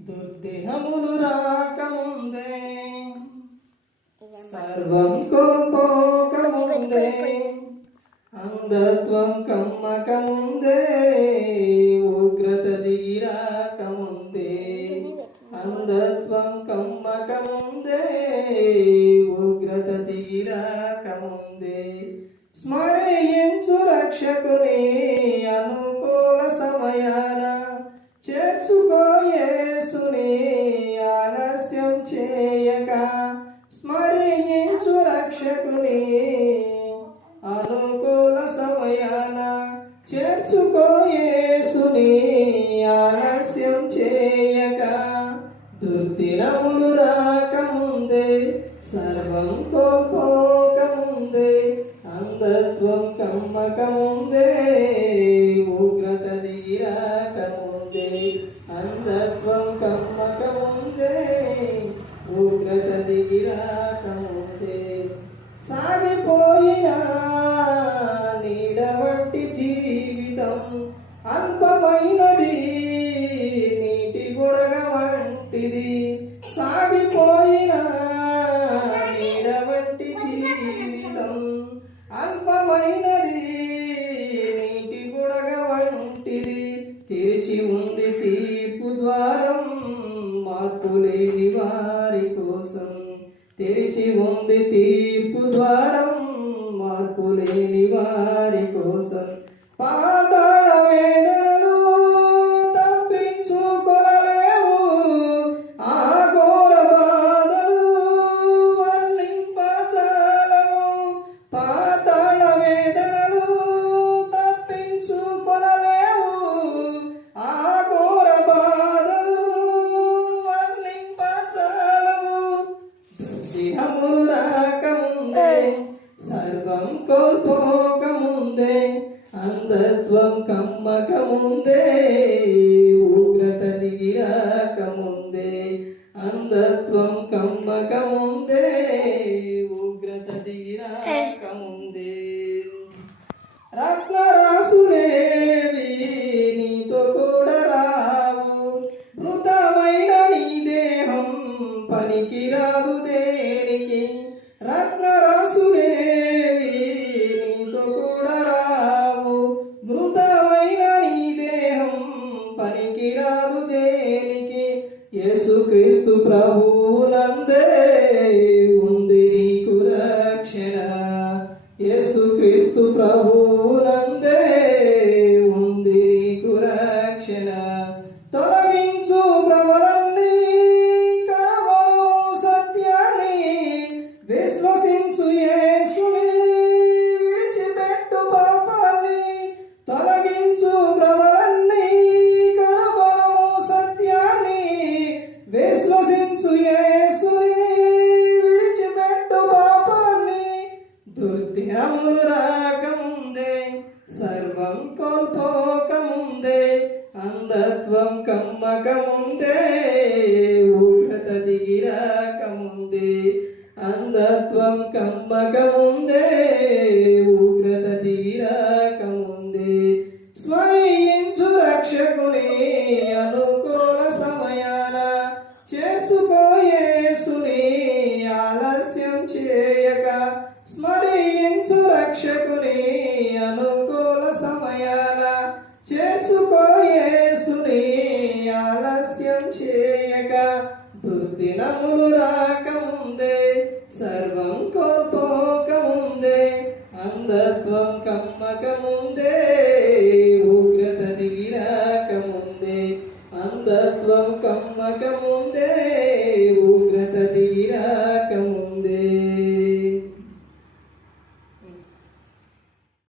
దుర్దేహములు రాకముందే. సర్వం కోల్పోకముందే. అంధత్వం కమ్మకముందే. ఉగ్రత దిగిరాకముందే అంధత్వం కమ్మకముందే. ఉగ్రత దిగిరాకముందే స్మరించు రక్షకుని చేర్చుకో యేసుని ఆలస్యం చేయక దుర్దినములు రాకముందే సర్వం కోల్పోకముందే అంధత్వం కమ్మకముందే. మార్పు వారి కోసం తెరిచి ఉంది తీర్పు ద్వారం మార్పు లేని వారి కోసం. పా కమ్మకముందే ఉగ్రత దిగిరాకముందే అంధత్వం కమ్మకముందే యేసుక్రీస్తు ప్రభువునందే అంధత్వం కమ్మకముందే ఊహత దిగిరాకముందే. అంధత్వం కమ్మకముందే ఉగ్రత దిగిరాకముందే. స్మరించు రక్షకుని అనుకూల సమయాన చేర్చుకోయేసుని ఆలస్యం చేయక. స్మరించు రక్షకుని అనుకూల సమయాన కార్యం చేయక దుర్దినములు రాకముందే సర్వం కోల్పోకముందే అంధత్వం కమ్మకముందే ఉగ్రత దిగిరాకముందే అంధత్వం కమ్మకముందే